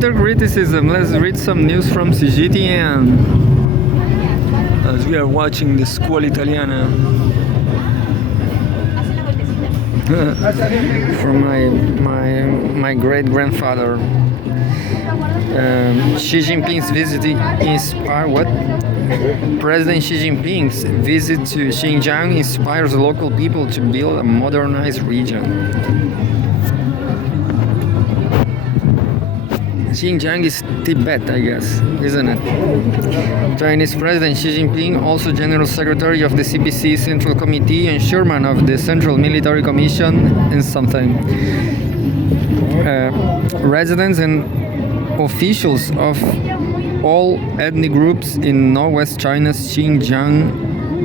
Twitter criticism. Let's read some news from Cgtn. As we are watching the Scuola Italiana. From my great grandfather. Xi Jinping's visit inspire what? President Xi Jinping's visit to Xinjiang inspires local people to build a modernized region. Xinjiang is Tibet, I guess, isn't it? Chinese President Xi Jinping, also General Secretary of the CPC Central Committee and Chairman of the Central Military Commission, and something. Residents and officials of all ethnic groups in northwest China's Xinjiang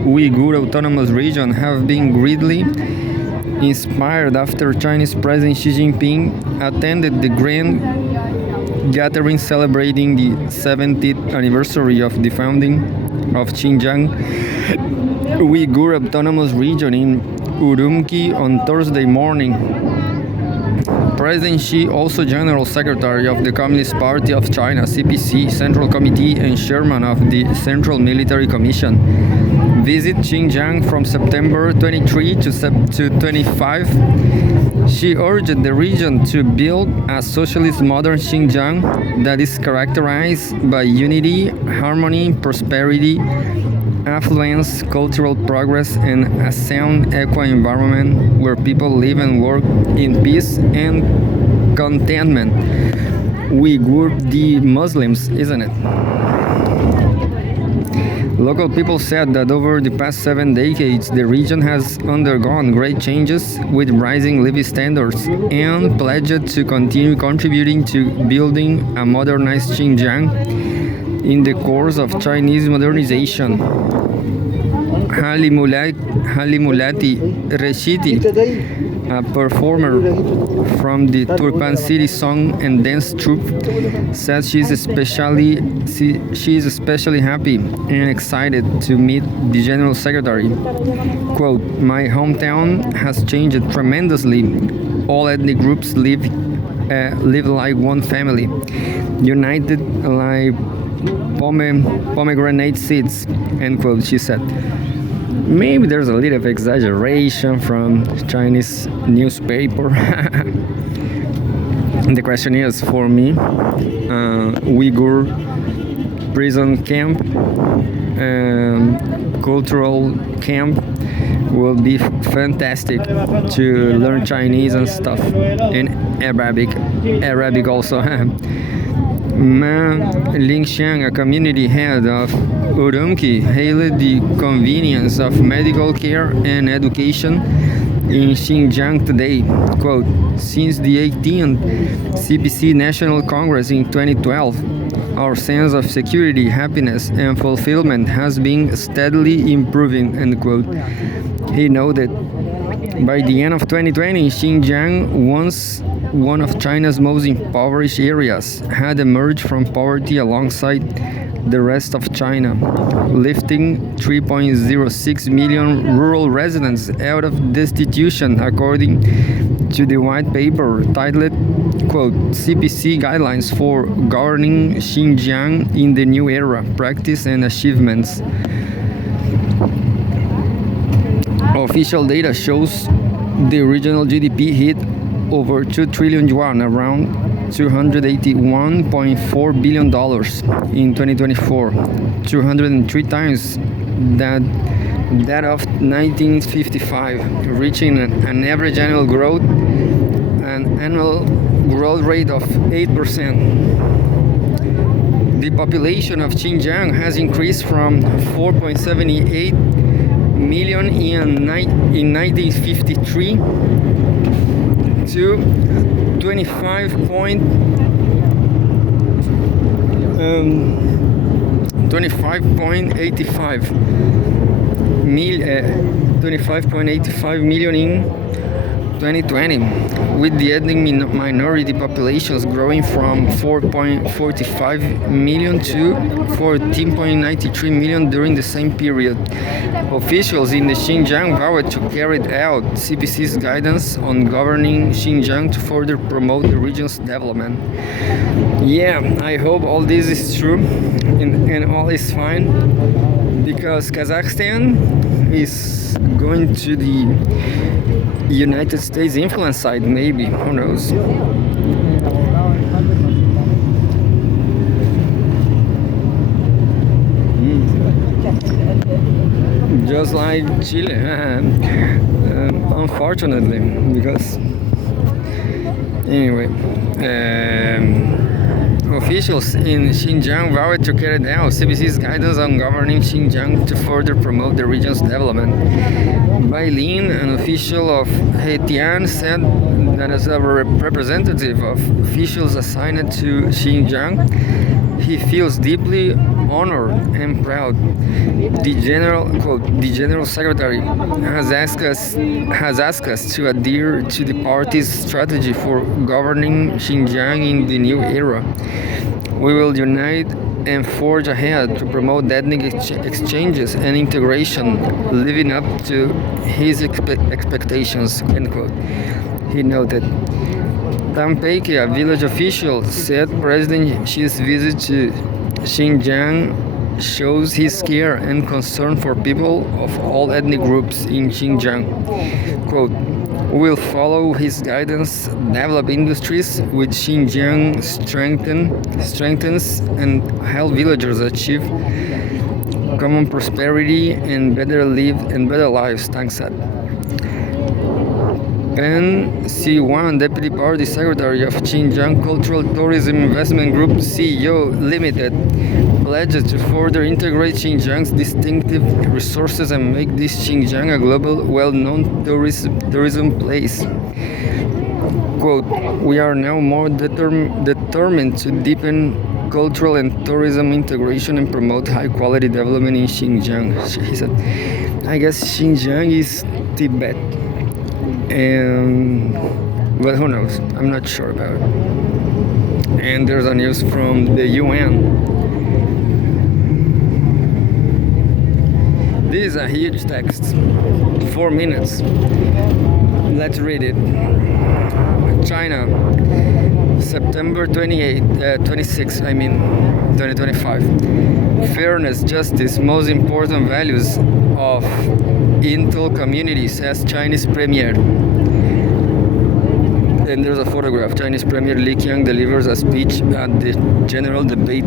Uyghur Autonomous Region have been greatly inspired after Chinese President Xi Jinping attended the grand gathering celebrating the 70th anniversary of the founding of Xinjiang Uyghur Autonomous Region in Urumqi on Thursday morning. President Xi, also General Secretary of the Communist Party of China (CPC) Central Committee and Chairman of the Central Military Commission, visit Xinjiang from September 23 to 25. She urged the region to build a socialist modern Xinjiang that is characterized by unity, harmony, prosperity, affluence, cultural progress, and a sound eco-environment where people live and work in peace and contentment. Uyghur the Muslims, isn't it? Local people said that over the past 7 decades, the region has undergone great changes with rising living standards and pledged to continue contributing to building a modernized Xinjiang in the course of Chinese modernization. Halimulati Reshiti, a performer from the Turpan City Song and Dance Troupe, said she is especially happy and excited to meet the General Secretary. Quote, "My hometown has changed tremendously. All ethnic groups live like one family, united like pomegranate seeds," end quote, she said. Maybe there's a little of exaggeration from Chinese newspaper. The question is, for me, Uyghur prison camp, cultural camp will be fantastic to learn Chinese and stuff, and Arabic also. Ma Lingxiang, a community head of Urumqi, hailed the convenience of medical care and education in Xinjiang today. Quote, "Since the 18th CPC National Congress in 2012, our sense of security, happiness, and fulfillment has been steadily improving," end quote. He noted, by the end of 2020, Xinjiang, once one of China's most impoverished areas, had emerged from poverty alongside the rest of China, lifting 3.06 million rural residents out of destitution, according to the white paper titled, quote, "CPC Guidelines for Governing Xinjiang in the New Era, Practice and Achievements." Official data shows the regional GDP hit over 2 trillion yuan, around $281.4 billion in 2024, 203 times that of 1955, reaching an average annual growth rate of 8%. The population of Xinjiang has increased from 4.78 million in 1953 to 25.85 million in 2020, with the ethnic minority populations growing from 4.45 million to 14.93 million during the same period. Officials in the Xinjiang vowed to carry out CPC's guidance on governing Xinjiang to further promote the region's development. Yeah, I hope all this is true and all is fine, because Kazakhstan is going to the United States influence side, maybe, who knows. Just like Chile, unfortunately, because anyway, officials in Xinjiang vowed to carry out CBC's guidance on governing Xinjiang to further promote the region's development. Bai Lin, an official of Cgtn'S, said that as a representative of officials assigned to Xinjiang, he feels deeply honored and proud. The General Secretary has asked us to adhere to the party's strategy for governing Xinjiang in the new era. We will unite and forge ahead to promote ethnic exchanges and integration, living up to his expectations, end quote. He noted. Tampeike, a village official, said President Xi's visit to Xinjiang shows his care and concern for people of all ethnic groups in Xinjiang. Quote, "We will follow his guidance, develop industries with Xinjiang strengthens and help villagers achieve common prosperity and better lives," Tang said. Pen C1, Deputy Party Secretary of Xinjiang Cultural Tourism Investment Group CEO Limited, pledged to further integrate Xinjiang's distinctive resources and make this Xinjiang a global, well-known tourism place. Quote, "We are now more determined to deepen cultural and tourism integration and promote high-quality development in Xinjiang," he said. I guess Xinjiang is Tibet. But who knows? I'm not sure about it. And there's a news from the UN. This is a huge text, 4 minutes. Let's read it. China, September 2025. Fairness, justice, most important values of Intel community, says Chinese Premier. And there's a photograph. Chinese Premier Li Qiang delivers a speech at the general debate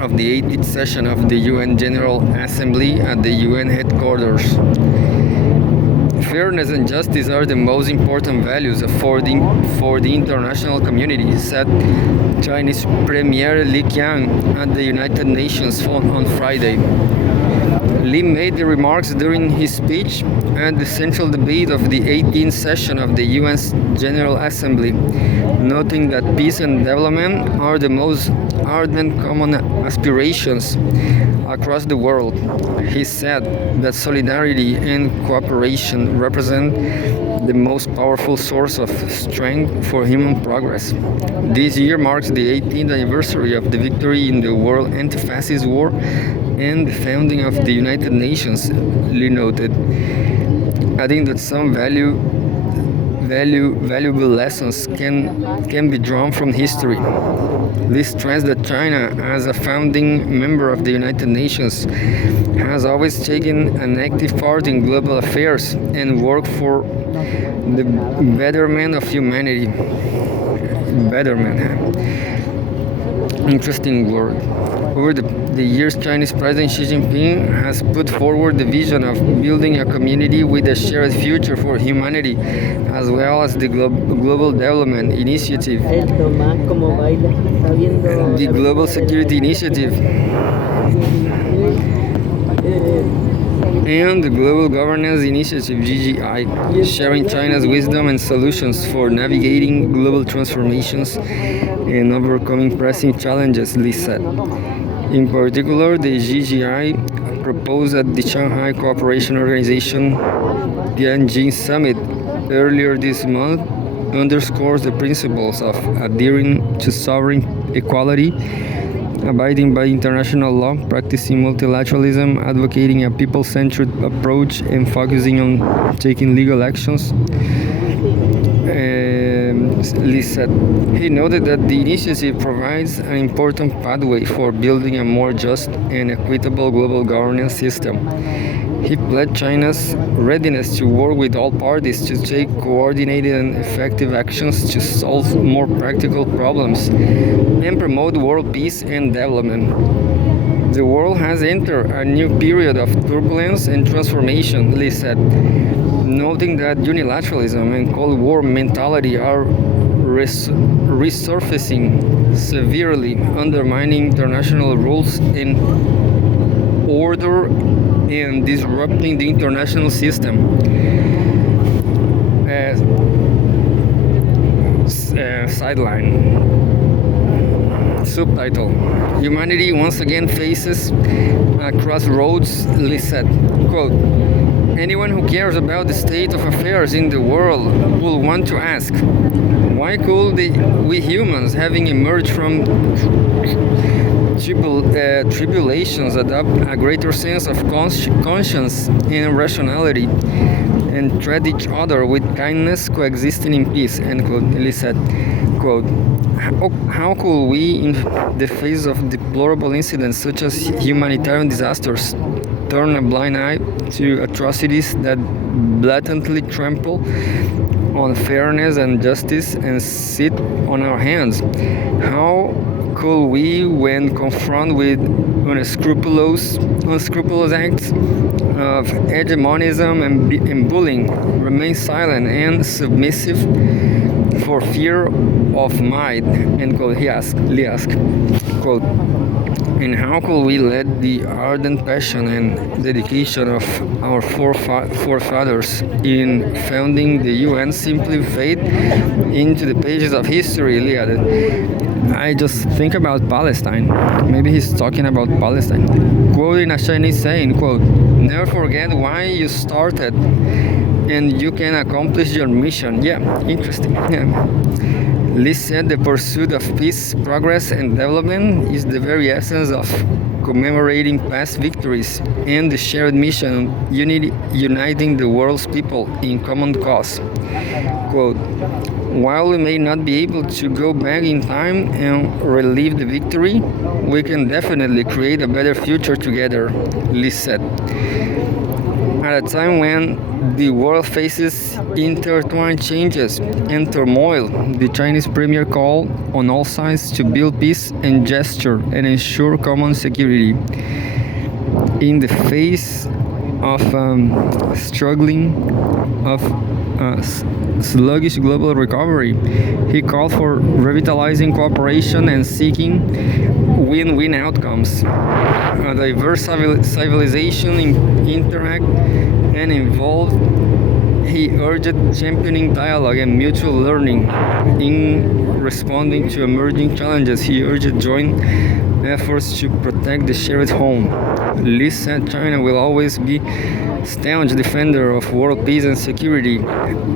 of the 80th session of the UN General Assembly at the UN headquarters. Fairness and justice are the most important values for the international community, said Chinese Premier Li Qiang at the United Nations on Friday. Li made the remarks during his speech at the central debate of the 18th session of the UN's General Assembly, noting that peace and development are the most ardent common aspirations across the world. He said that solidarity and cooperation represent the most powerful source of strength for human progress. This year marks the 18th anniversary of the victory in the World Anti-Fascist War and the founding of the United Nations, Li noted, adding that some valuable lessons can be drawn from history. This stressed that China, as a founding member of the United Nations, has always taken an active part in global affairs and worked for the betterment of humanity. Betterment. Interesting word. Over the years, Chinese President Xi Jinping has put forward the vision of building a community with a shared future for humanity, as well as the Global Development Initiative, the Global Security Initiative, and the Global Governance Initiative (GGI), sharing China's wisdom and solutions for navigating global transformations and overcoming pressing challenges, Li said. In particular, the GGI proposed at the Shanghai Cooperation Organization Tianjin Summit earlier this month underscores the principles of adhering to sovereign equality, abiding by international law, practicing multilateralism, advocating a people-centered approach, and focusing on taking legal actions. Lee said. He noted that the initiative provides an important pathway for building a more just and equitable global governance system. He pledged China's readiness to work with all parties to take coordinated and effective actions to solve more practical problems and promote world peace and development. The world has entered a new period of turbulence and transformation, Lee said, noting that unilateralism and Cold War mentality are resurfacing, severely undermining international rules and order and disrupting the international system. Sideline. Subtitle: Humanity once again faces a crossroads, Lee said. Quote, anyone who cares about the state of affairs in the world will want to ask, why could we humans, having emerged from tribulations, adopt a greater sense of conscience and rationality and treat each other with kindness, coexisting in peace? End quote. Lee said, quote, how could we, in the face of deplorable incidents such as humanitarian disasters, turn a blind eye to atrocities that blatantly trample on fairness and justice and sit on our hands? How could we, when confronted with unscrupulous acts of hegemonism and bullying, remain silent and submissive for fear of might? End quote. Lee asked, quote, and how could we let the ardent passion and dedication of our forefathers in founding the UN simply fade into the pages of history? Lee added. I just think about Palestine. Maybe he's talking about Palestine. Quoting a Chinese saying, quote, never forget why you started and you can accomplish your mission. Yeah, interesting. Yeah. Lee said the pursuit of peace, progress, and development is the very essence of commemorating past victories and the shared mission of uniting the world's people in common cause. Quote, while we may not be able to go back in time and relive the victory, we can definitely create a better future together, Lee said. At a time when the world faces intertwined changes and turmoil, the Chinese premier called on all sides to build peace and gesture and ensure common security. In the face of sluggish global recovery, he called for revitalizing cooperation and seeking win-win outcomes. A diverse civilization interact and involve. He urged championing dialogue and mutual learning in responding to emerging challenges. He urged joint efforts to protect the shared home. Lee said China will always be staunch defender of world peace and security,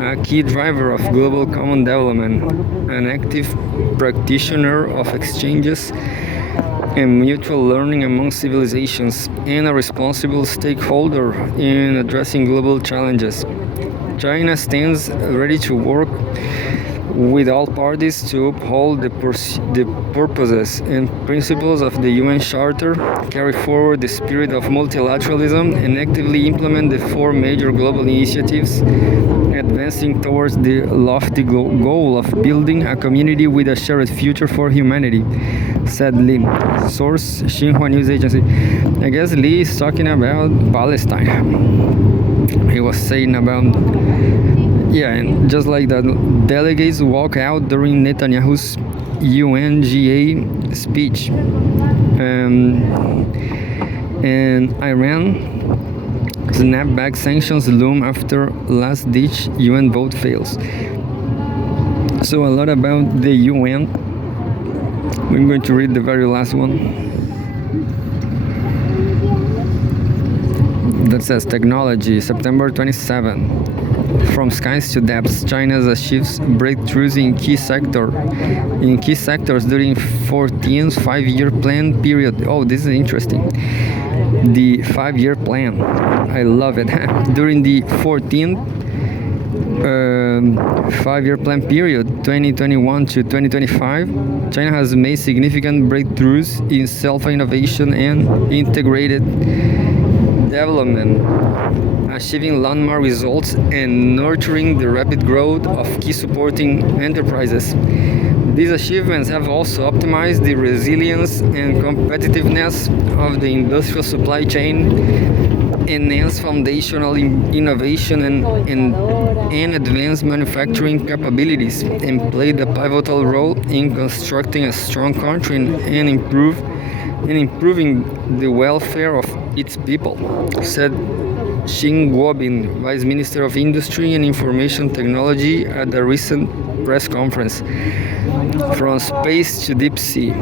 a key driver of global common development, an active practitioner of exchanges and mutual learning among civilizations, and a responsible stakeholder in addressing global challenges. China stands ready to work with all parties to uphold the purposes and principles of the UN Charter, carry forward the spirit of multilateralism, and actively implement the four major global initiatives, advancing towards the lofty goal of building a community with a shared future for humanity, said Lee. Source: Xinhua News Agency. I guess Lee is talking about Palestine. He was saying about, yeah, and just like that, delegates walk out during Netanyahu's UNGA speech. And Iran snapback sanctions loom after last-ditch UN vote fails. So a lot about the UN. I'm going to read the very last one. That says technology, September 27. From skies to depths, China achieves breakthroughs in key sectors during 14th five-year plan period. Oh, this is interesting. The five-year plan, I love it. During the 14th five-year plan period 2021 to 2025, China has made significant breakthroughs in self-innovation and integrated development, achieving landmark results and nurturing the rapid growth of key supporting enterprises. These achievements have also optimized the resilience and competitiveness of the industrial supply chain, enhanced foundational innovation and advanced manufacturing capabilities, and played a pivotal role in constructing a strong country and improving the welfare of its people, said Xing Guobin, Vice Minister of Industry and Information Technology, at a recent press conference. From space to deep sea.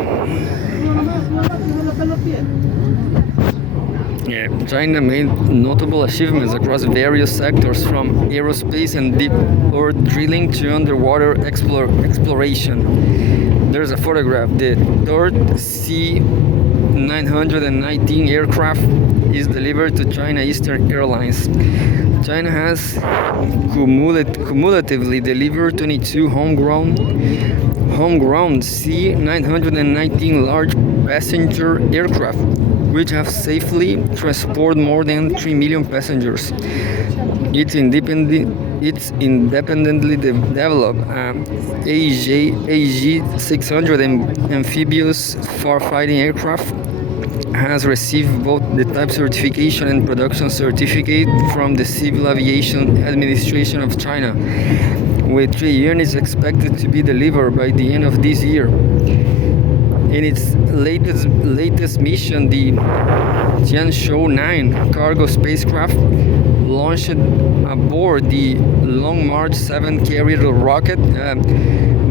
Yeah, China made notable achievements across various sectors, from aerospace and deep earth drilling to underwater exploration. There's a photograph. The third C919 aircraft is delivered to China Eastern Airlines. China has cumulatively delivered 22 homegrown C919 large passenger aircraft, which have safely transported more than 3 million passengers. It's independently developed AG600 amphibious firefighting aircraft has received both the type certification and production certificate from the Civil Aviation Administration of China, with 3 units expected to be delivered by the end of this year. In its latest mission, the Tianzhou 9 cargo spacecraft launched aboard the Long March 7 carrier rocket.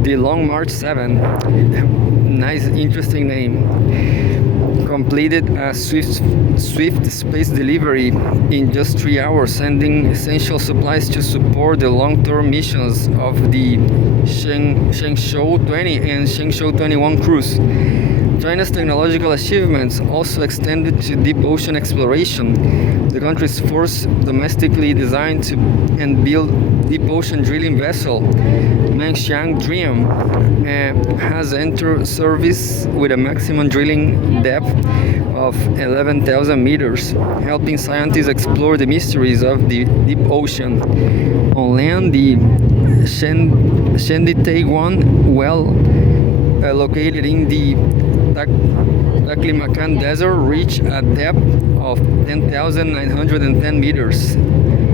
The Long March 7, nice, interesting name, completed a swift space delivery in just 3 hours, sending essential supplies to support the long-term missions of the Shenzhou 20 and Shenzhou 21 crews. China's technological achievements also extended to deep ocean exploration. The country's first domestically designed and built deep ocean drilling vessel, Mengxiang Dream, has entered service with a maximum drilling depth of 11,000 meters, helping scientists explore the mysteries of the deep ocean. On land, the Cgtn'S well, located in the Taklamakan Desert, reached a depth of 10,910 meters,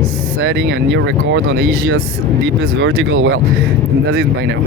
setting a new record on Asia's deepest vertical well. And that's it by now.